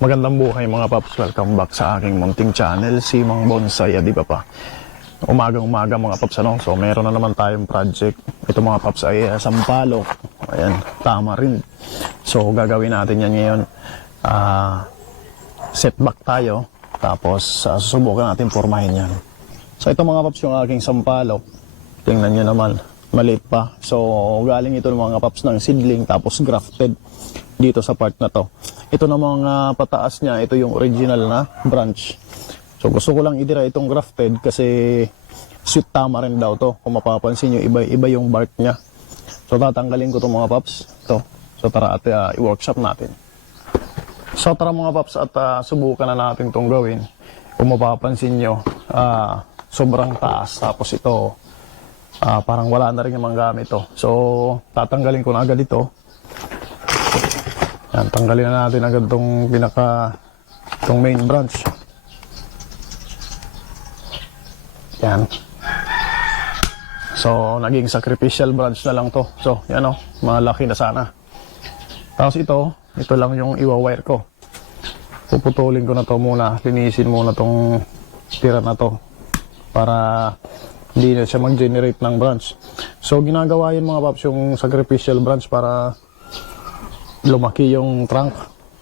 Magandang buhay mga paps, welcome back sa aking munting channel, si Mang Bonsai, di ba pa? Umagang-umaga mga paps, ano? So meron na naman tayong project. Ito mga paps ay sampalok. Ayan, tama rin. So gagawin natin yan ngayon. Setback tayo, tapos susubukan natin formahin yan. So ito mga paps yung aking sampalok. Tingnan nyo naman, maliit pa. So galing ito ng mga paps ng seedling, tapos grafted dito sa part na to. Ito na mga pataas niya, ito yung original na branch. So gusto ko lang idira itong grafted kasi sweet tama rin daw to. Kung mapapansin nyo, iba yung bark niya. So tatanggalin ko itong mga paps. Ito. So tara at i-workshop natin. So tara mga paps at subukan na natin itong gawin. Kung mapapansin nyo, sobrang taas. Tapos ito, parang wala na rin yung mga gamit to. So tatanggalin ko na agad ito. Yan, tanggalin na natin agad itong main branch. Yan. So, naging sacrificial branch na lang to. So, yan o, malaki na sana. Tapos ito lang yung iwa-wire ko. Puputulin ko na to muna, linisin muna tong tira na to para hindi na siya mag-generate ng branch. So, ginagawa yun mga paps, yung sacrificial branch para lumaki yung trunk.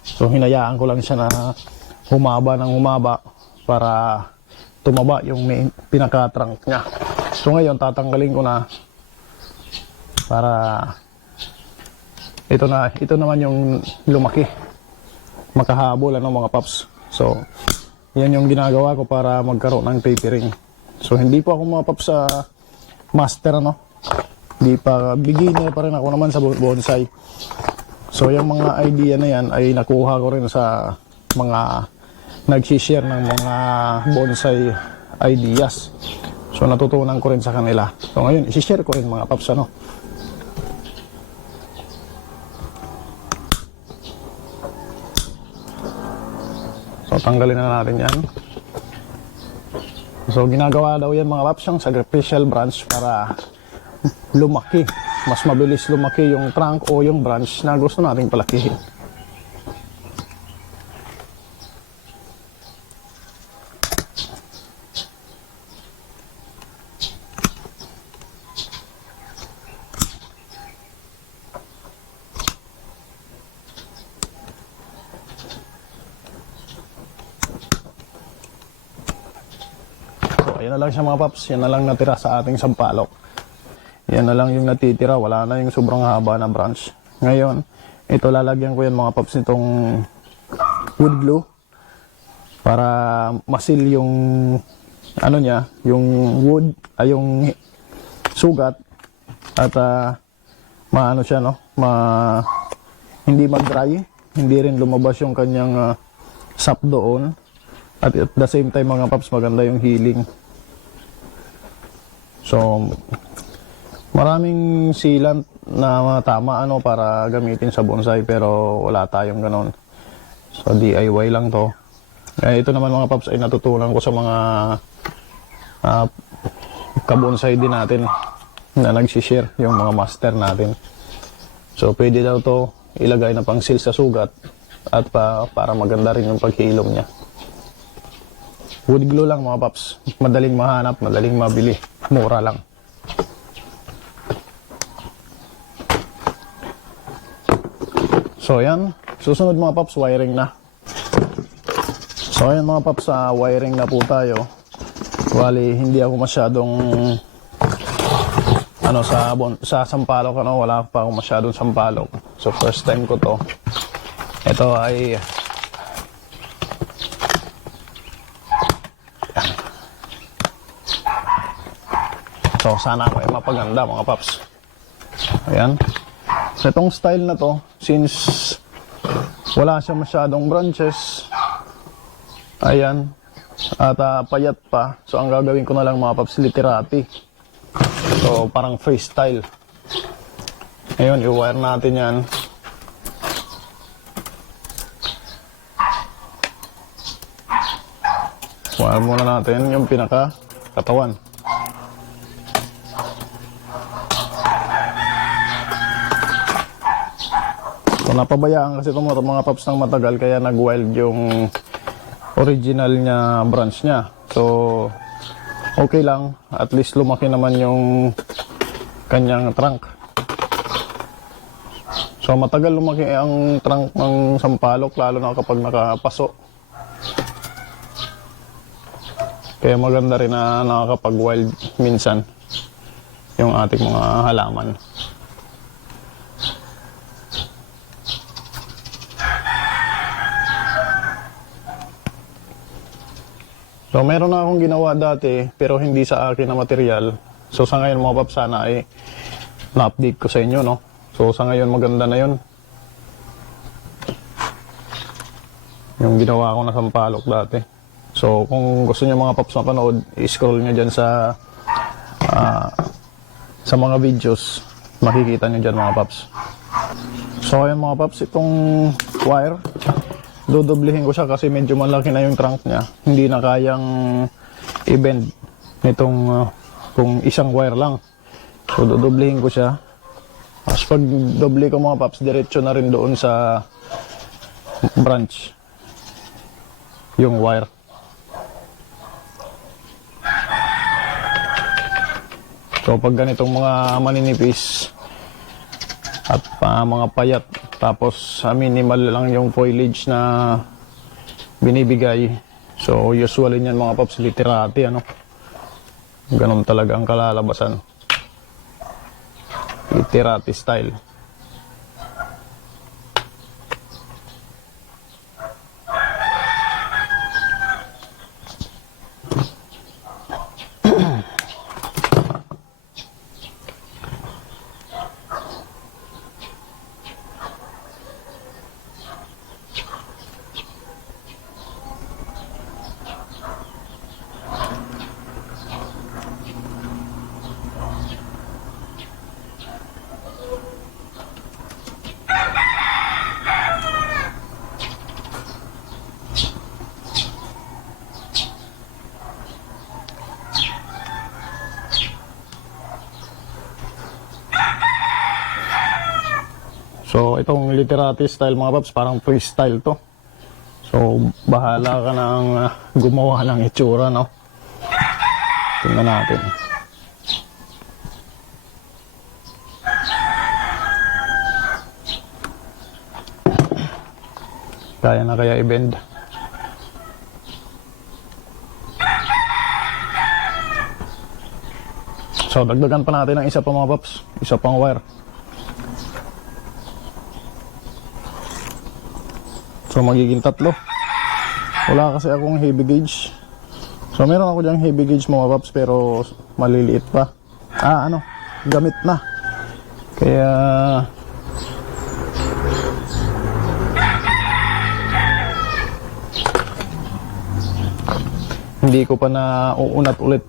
So hinayaan ko lang siya na humaba ng humaba para tumaba yung pinaka-trunk niya. So ngayon tatanggalin ko na para ito naman yung lumaki, makahabol mga paps. So yan yung ginagawa ko para magkaroon ng tapering. So hindi po ako mga paps sa master, hindi pa, beginner pa rin ako naman sa bonsai. So yung mga idea na yan ay nakuha ko rin sa mga nag-share ng mga bonsai ideas. So natutunan ko rin sa kanila. So ngayon, i-share ko rin mga paps, So tanggalin na natin yan. So ginagawa daw yan mga paps, yung sacrificial branch para lumaki. Mas mabilis lumaki yung trunk o yung branch na gusto nating palakihin. So, ayan na lang siya mga paps. Yan na lang natira sa ating sampalok. Yan na lang yung natitira, wala na yung sobrang haba na branch. Ngayon, ito lalagyan ko yan mga paps nitong wood glue para masil yung niya, yung wood, yung sugat at maano siya, hindi mag-dry, hindi rin lumabas yung kanyang sap doon. At the same time mga paps, maganda yung healing. So maraming sealant na tama para gamitin sa bonsai pero wala tayong ganon. So DIY lang to. Ito naman mga paps ay natutunan ko sa mga kabonsai din natin na nag-share, yung mga master natin. So pwede daw to ilagay na pang seal sa sugat at para maganda rin yung paghilom niya. Wood glue lang mga paps. Madaling mahanap, madaling mabili. Mura lang. So yan, susunod mga paps, wiring na. So yan mga paps, wiring na po tayo. Bali, hindi ako masyadong sa sampalok, wala pa ako masyadong sampalok. So first time ko to. Ito ay so sana ako ay mapaganda mga paps. Ayan. So itong style na to, since wala siya masyadong branches, ayan, at payat pa, so ang gagawin ko na lang mga paps, literati. So parang freestyle. Ngayon, i-wire natin yan. Wire muna natin yung pinaka katawan. Ito napabayaan kasi itong mga paps ng matagal kaya nag-wild yung original niya branch niya. So, okay lang. At least lumaki naman yung kanyang trunk. So, matagal lumaki ang trunk ng sampalok lalo na kapag nakapaso. Kaya maganda rin na nakakapag-wild minsan yung ating mga halaman. So, meron na akong ginawa dati pero hindi sa akin na material. So, sa ngayon mga paps, sana ay na-update ko sa inyo, no? So, sa ngayon maganda na yun. Yung ginawa ko na sampalok dati. So, kung gusto niyo mga paps mapanood, i-scroll nyo dyan sa mga videos. Makikita nyo dyan mga paps. So, ayun mga paps, itong wire, dodoblihin ko siya kasi medyo malaki na yung trunk niya. Hindi na kayang i-bend nitong kung isang wire lang. So, dodoblihin ko siya. Tapos pag doble ko mga paps, diretso na rin doon sa branch yung wire. So, pag ganitong mga maninipis at mga payat, tapos minimal lang yung foliage na binibigay. So, usually niyan mga paps, literati, ano? Ganun talaga ang kalalabasan. Literati style. So, itong literati style mga paps, parang freestyle to. So, bahala ka nang gumawa ng itsura, no? Tingnan natin. Kaya na kaya i-bend? So, dagdagan pa natin ng isa pa mga paps. Isa pang wire. So, magiging 3. Wala kasi akong heavy gauge. So, meron ako dyang heavy gauge mga paps pero maliliit pa. Gamit na. Kaya hindi ko pa na uunat ulit.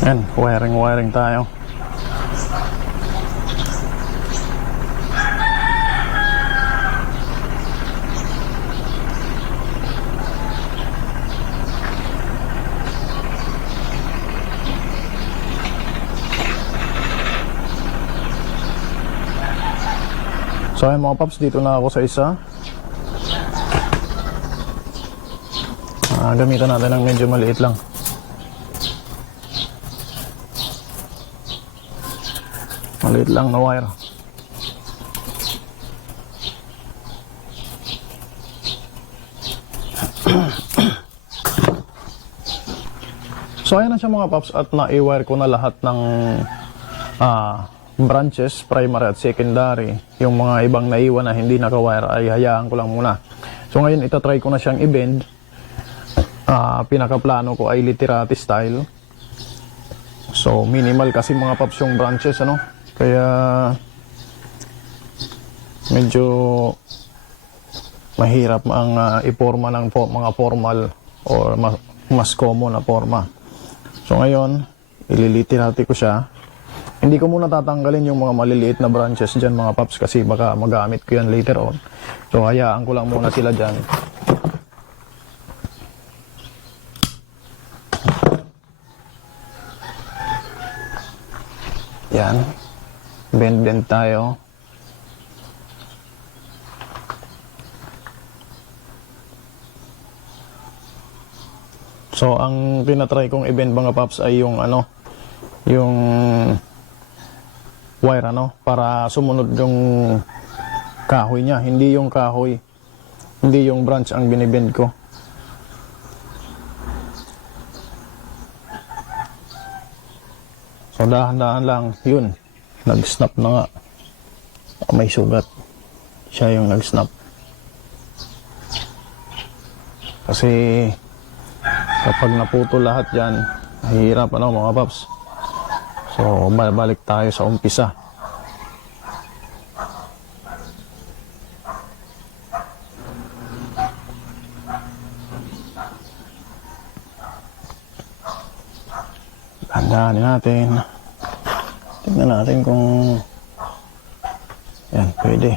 Yan, wiring tayo. So ayun mga paps, dito na ako sa isa. Gamitan natin ng medyo maliit lang. Maliit lang na wire. So ayan na siya mga paps, at na-i-wire ko na lahat ng branches, primary at secondary. Yung mga ibang naiwan na hindi naka-wire ay hayaan ko lang muna. So ngayon itatry ko na siyang i-bend. Pinakaplano ko ay literati style. So minimal kasi mga paps yung branches, ano, kaya medyo mahirap ang iporma ng mga formal or mas common na forma. So ngayon ililiterati ko siya. Hindi ko muna tatanggalin yung mga maliliit na branches dyan mga paps kasi baka magamit ko yan later on. So hayaan ko lang muna sila dyan. Yan. Bend tayo. So ang tinatry kong i-bend mga paps ay yung yung wire para sumunod yung kahoy niya, hindi yung kahoy, hindi yung branch ang binibend ko. So dahan-dahan lang, yun, nag-snap na nga. May sugat, siya yung nag-snap. Kasi kapag naputo lahat yan, hirap mga paps. So balik tayo sa umpisa. Handanin natin. Tignan natin kung yan, pwede.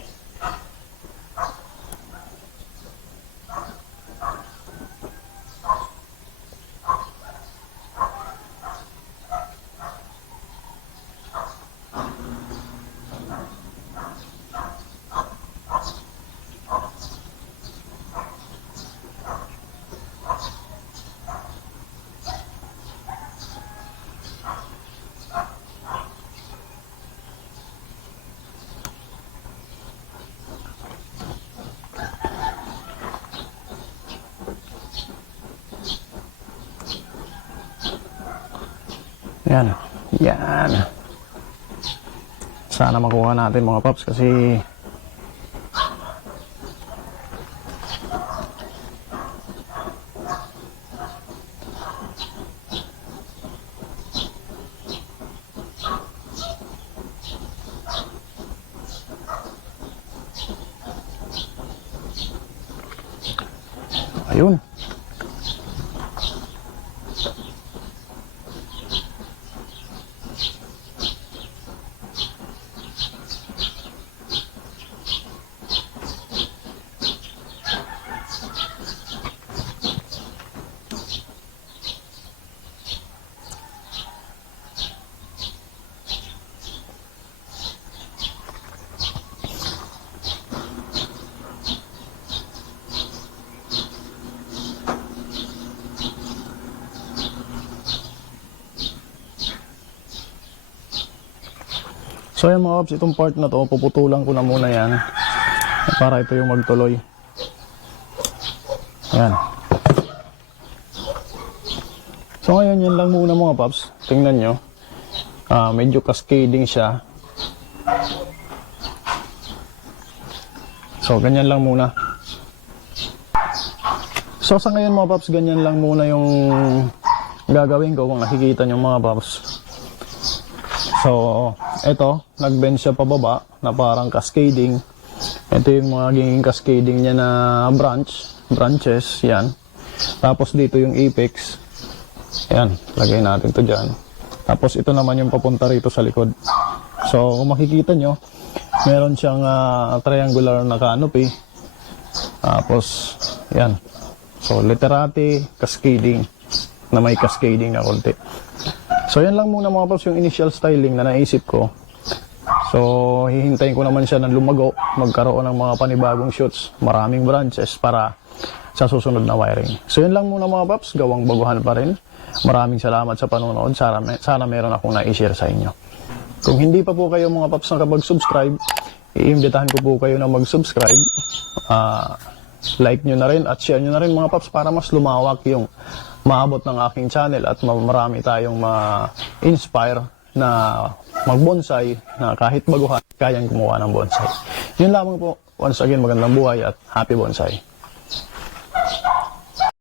Yan. Yan. Sana makuha natin mga paps kasi ayun. So yan mga paps, itong part na to, puputulan ko na muna yan para ito yung magtuloy. Yan. So ngayon yan lang muna mga paps. Tingnan nyo. Medyo cascading siya. So ganyan lang muna. So sa ngayon mga paps, ganyan lang muna yung gagawin ko kung nakikita nyo mga paps. So, ito, nag-bend siya pababa na parang cascading. Ito yung magiging cascading niya na branches, yan. Tapos dito yung apex. Yan, lagay natin to dyan. Tapos ito naman yung papunta rito sa likod. So, kung makikita nyo, meron siyang triangular na canopy. Tapos, yan. So, literati, cascading, na may cascading na konti. So yan lang muna mga paps yung initial styling na naisip ko. So hihintayin ko naman siya ng lumago, magkaroon ng mga panibagong shoots, maraming branches para sa susunod na wiring. So yan lang muna mga paps, gawang baguhan pa rin. Maraming salamat sa panonood, sana meron akong na-i-share sa inyo. Kung hindi pa po kayo mga paps nakapag-subscribe, iimbitahan ko po kayo na mag-subscribe. Like nyo na rin at share nyo na rin mga paps para mas lumawak yung maabot ng aking channel at marami tayong ma-inspire na mag-bonsai na kahit baguhan, kayang gumawa ng bonsai. Yun lamang po. Once again, magandang buhay at happy bonsai.